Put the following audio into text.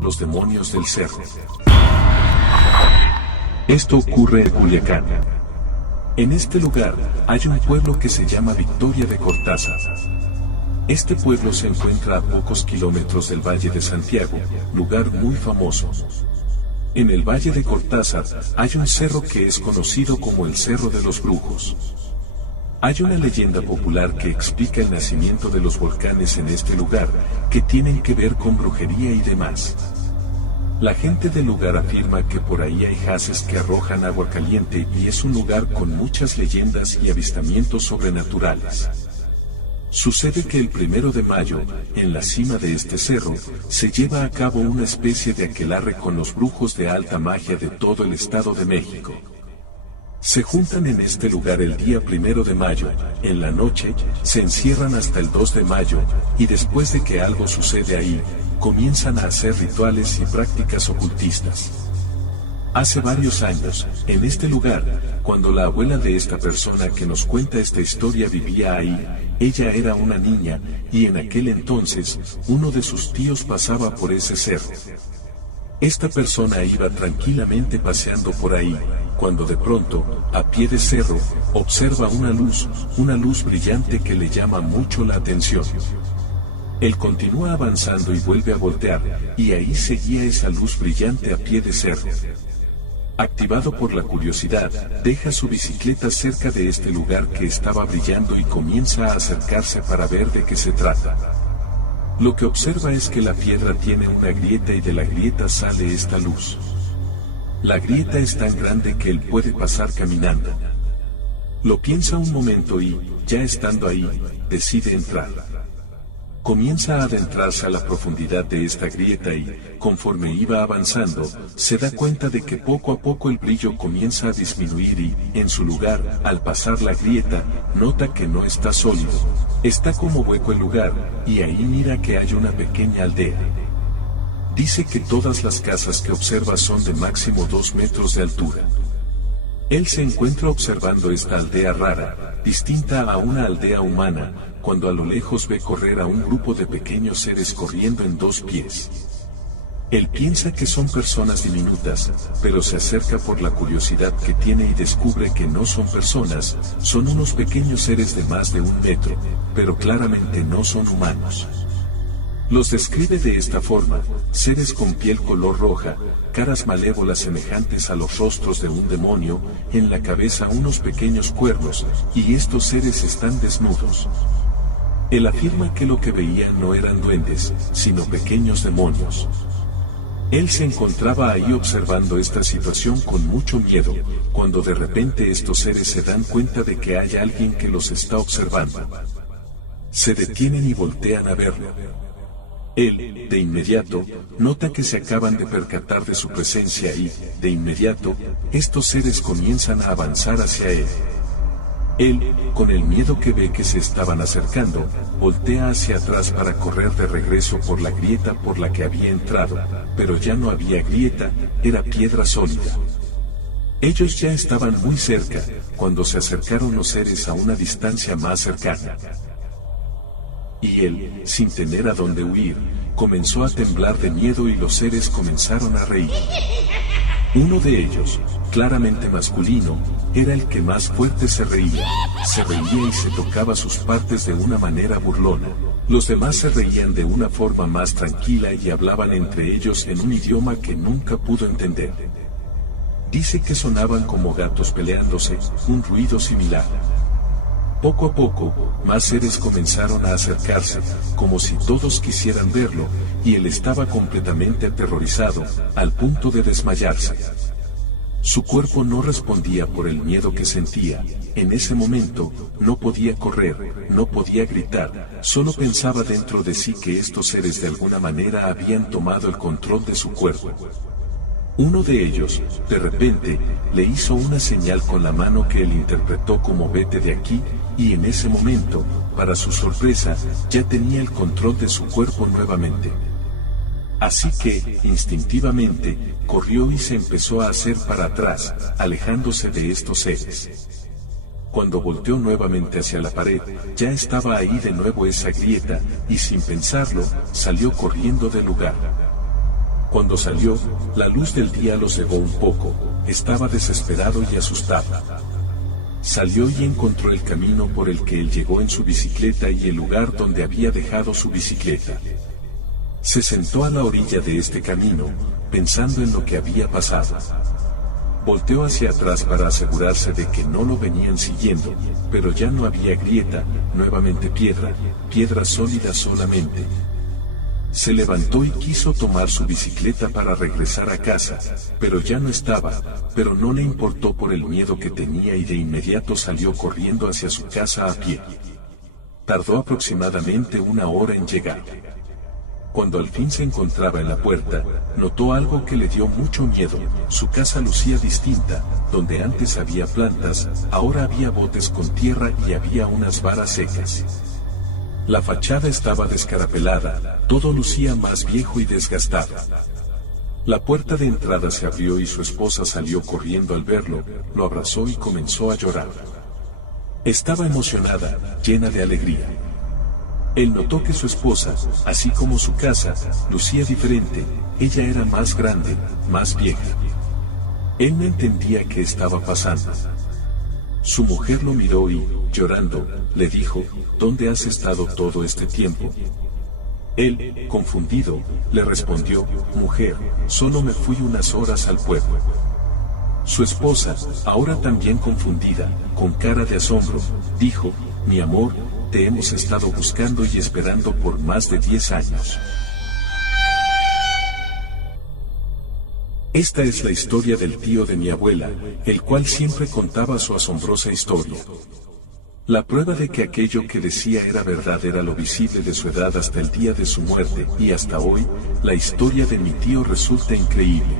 Los demonios del cerro. Esto ocurre en Culiacán. En este lugar hay un pueblo que se llama Victoria de Cortázar. Este pueblo se encuentra a pocos kilómetros del Valle de Santiago, lugar muy famoso. En el Valle de Cortázar hay un cerro que es conocido como el Cerro de los Brujos. Hay una leyenda popular que explica el nacimiento de los volcanes en este lugar, que tienen que ver con brujería y demás. La gente del lugar afirma que por ahí hay haces que arrojan agua caliente y es un lugar con muchas leyendas y avistamientos sobrenaturales. Sucede que el 1 de mayo, en la cima de este cerro, se lleva a cabo una especie de aquelarre con los brujos de alta magia de todo el Estado de México. Se juntan en este lugar el día 1 de mayo, en la noche, se encierran hasta el 2 de mayo, y después de que algo sucede ahí, comienzan a hacer rituales y prácticas ocultistas. Hace varios años, en este lugar, cuando la abuela de esta persona que nos cuenta esta historia vivía ahí, ella era una niña, y en aquel entonces, uno de sus tíos pasaba por ese cerro. Esta persona iba tranquilamente paseando por ahí, cuando de pronto, a pie de cerro, observa una luz brillante que le llama mucho la atención. Él continúa avanzando y vuelve a voltear, y ahí seguía esa luz brillante a pie de cerro. Activado por la curiosidad, deja su bicicleta cerca de este lugar que estaba brillando y comienza a acercarse para ver de qué se trata. Lo que observa es que la piedra tiene una grieta y de la grieta sale esta luz. La grieta es tan grande que él puede pasar caminando. Lo piensa un momento y, ya estando ahí, decide entrar. Comienza a adentrarse a la profundidad de esta grieta y, conforme iba avanzando, se da cuenta de que poco a poco el brillo comienza a disminuir y, en su lugar, al pasar la grieta, nota que no está sólido. Está como hueco el lugar, y ahí mira que hay una pequeña aldea. Dice que todas las casas que observa son de máximo 2 metros de altura. Él se encuentra observando esta aldea rara, distinta a una aldea humana, cuando a lo lejos ve correr a un grupo de pequeños seres corriendo en 2 pies. Él piensa que son personas diminutas, pero se acerca por la curiosidad que tiene y descubre que no son personas, son unos pequeños seres de más de 1 metro, pero claramente no son humanos. Los describe de esta forma: seres con piel color roja, caras malévolas semejantes a los rostros de un demonio, en la cabeza unos pequeños cuernos, y estos seres están desnudos. Él afirma que lo que veía no eran duendes, sino pequeños demonios. Él se encontraba ahí observando esta situación con mucho miedo, cuando de repente estos seres se dan cuenta de que hay alguien que los está observando. Se detienen y voltean a verlo. Él, de inmediato, nota que se acaban de percatar de su presencia y, de inmediato, estos seres comienzan a avanzar hacia él. Él, con el miedo que ve que se estaban acercando, voltea hacia atrás para correr de regreso por la grieta por la que había entrado, pero ya no había grieta, era piedra sólida. Ellos ya estaban muy cerca, cuando se acercaron los seres a una distancia más cercana. Y él, sin tener a dónde huir, comenzó a temblar de miedo y los seres comenzaron a reír. Uno de ellos, claramente masculino, era el que más fuerte se reía y se tocaba sus partes de una manera burlona. Los demás se reían de una forma más tranquila y hablaban entre ellos en un idioma que nunca pudo entender. Dice que sonaban como gatos peleándose, un ruido similar. Poco a poco, más seres comenzaron a acercarse, como si todos quisieran verlo, y él estaba completamente aterrorizado, al punto de desmayarse. Su cuerpo no respondía por el miedo que sentía. En ese momento, no podía correr, no podía gritar, solo pensaba dentro de sí que estos seres de alguna manera habían tomado el control de su cuerpo. Uno de ellos, de repente, le hizo una señal con la mano que él interpretó como vete de aquí, y en ese momento, para su sorpresa, ya tenía el control de su cuerpo nuevamente. Así que, instintivamente, corrió y se empezó a hacer para atrás, alejándose de estos seres. Cuando volteó nuevamente hacia la pared, ya estaba ahí de nuevo esa grieta, y sin pensarlo, salió corriendo del lugar. Cuando salió, la luz del día lo cegó un poco, estaba desesperado y asustado. Salió y encontró el camino por el que él llegó en su bicicleta y el lugar donde había dejado su bicicleta. Se sentó a la orilla de este camino, pensando en lo que había pasado. Volteó hacia atrás para asegurarse de que no lo venían siguiendo, pero ya no había grieta, nuevamente piedra, piedra sólida solamente. Se levantó y quiso tomar su bicicleta para regresar a casa, pero ya no estaba, pero no le importó por el miedo que tenía y de inmediato salió corriendo hacia su casa a pie. Tardó aproximadamente 1 hora en llegar. Cuando al fin se encontraba en la puerta, notó algo que le dio mucho miedo. Su casa lucía distinta, donde antes había plantas, ahora había botes con tierra y había unas varas secas. La fachada estaba descarapelada, todo lucía más viejo y desgastado. La puerta de entrada se abrió y su esposa salió corriendo al verlo, lo abrazó y comenzó a llorar. Estaba emocionada, llena de alegría. Él notó que su esposa, así como su casa, lucía diferente, ella era más grande, más vieja. Él no entendía qué estaba pasando. Su mujer lo miró y, llorando, le dijo, ¿dónde has estado todo este tiempo? Él, confundido, le respondió, mujer, solo me fui unas horas al pueblo. Su esposa, ahora también confundida, con cara de asombro, dijo, mi amor, te hemos estado buscando y esperando por más de 10 años. Esta es la historia del tío de mi abuela, el cual siempre contaba su asombrosa historia. La prueba de que aquello que decía era verdad era lo visible de su edad hasta el día de su muerte, y hasta hoy, la historia de mi tío resulta increíble.